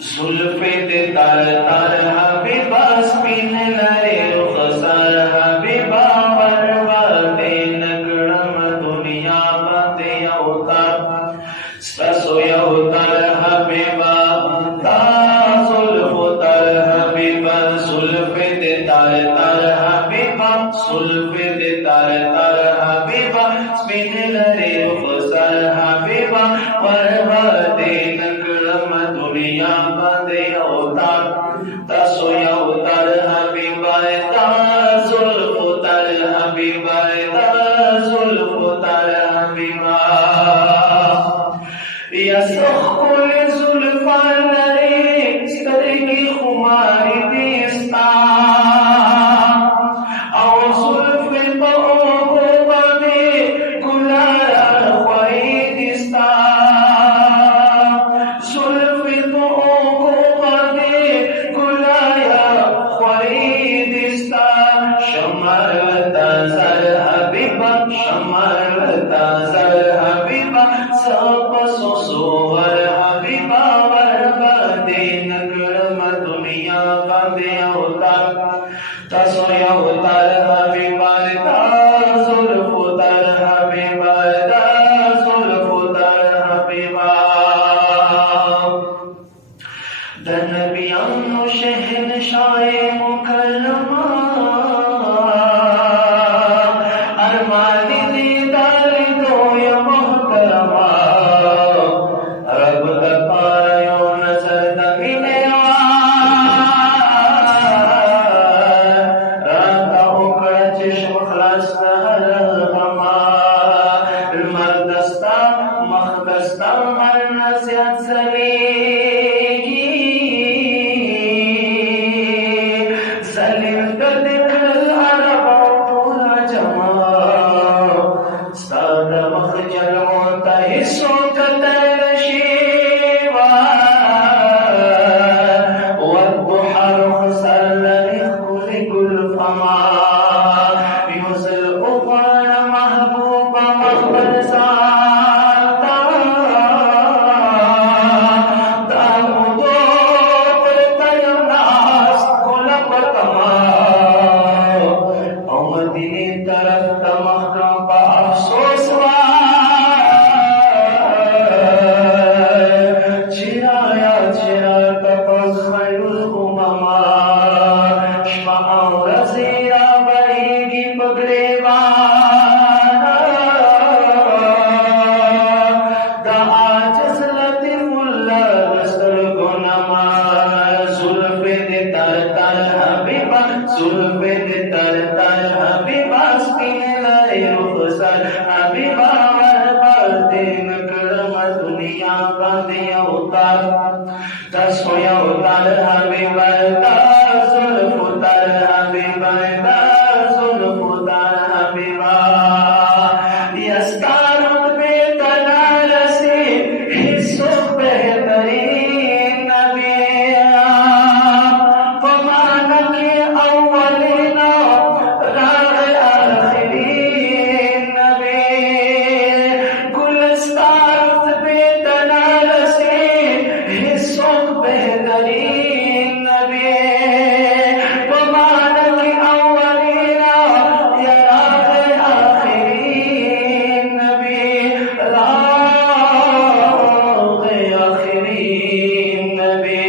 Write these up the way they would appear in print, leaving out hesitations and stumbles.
जुल्फे दे तर तर Habiba spin लरे रुखसार Habiba वरवाते नगरम दुनिया बाते अवतार ससो अवतार हबीबा ता जुल्फो तर हबीबा जुल्फे दे तर तर हबीबा जुल्फे दे तर तर हबीबा स्पिन लरे रुखसार हबीबा वरवाते नगरम दुनिया बाते अवतार तसो अवतार हबीबा ता जुल्फो तर हबीबा ता जुल्फो तर हबीबा या सखुल जुल्फा लरे सरगी खुमारी दिस्ता औ जुल्फे तो गोबे गुलारा ख्वाई दिस्ता जुल्फे तो गोबे गुलारा ख्वाई दिस्ता शमर तजर हबीबा शमर तजर हबीबा सब सोवर हबीबा वरबादे नगरम दुनिया बादे अवतार तसो अवतार हबीबा जुल्फो तर हबीबा जुल्फो तर हबीबा दनबियानो शहनशाहे मुकरमा अरमानी दीदार दो या मोहतरमा रब दपायो नजर दमिने राता उकड़ा चश्म खलास नहर हमा मर्दस्ता मखदस्ता मर नसियत सलीगी सलिम कर दिखल अरबा पूरा जमा सादा मखजल मोता हिस्सों का तरशीवा والضحى رخصا لخلق الفما يوصل أطال محبوبا مخبر ساتا تأخذو برتل الناس كل برتما أمدني طرف تمخرم بأفسوس چرایا چرا تپس خیرul umama شما رزیرا بریگی پگریوانا دا آجز لطف اللہ نصر گنما زلفے دے تر تر حبیبا زلفے دے تر تر حبیبا سپین لائے رخصر حبیبا ورباتے نکرم دنیا باندے अवतार तसो अवतार हबीबा ता जुल्फो तर हबीबा ता जुल्फो तर हबीबा यस्तारुद बेतनार से हिस्सो बेहतरीन नबिया फमान के अव्वलिना राग आखिरीन नबी गुलस्तारुद बेतनार से हिस्सों बेहतरीन नबी फमान के अव्वलिना या राग आखिरीन नबी राग आखिरीन नबी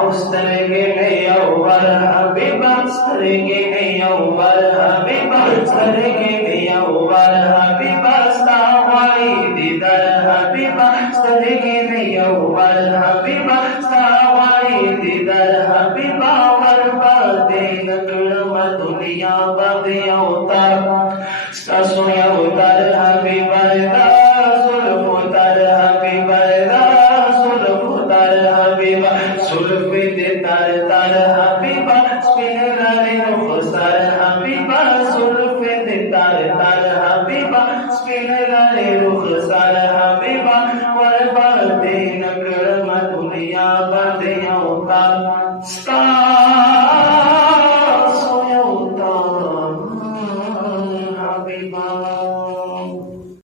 औस्तरगे में अव्वल हबीबा सरगे में अव्वल हबीबा सरगे में अव्वल हबीबा सावाई दीदार हबीबा सरगे में अव्वल हबीबा सावाई दीदार हबीबा वरबादे नगरम दुनिया बादे अवतार ससो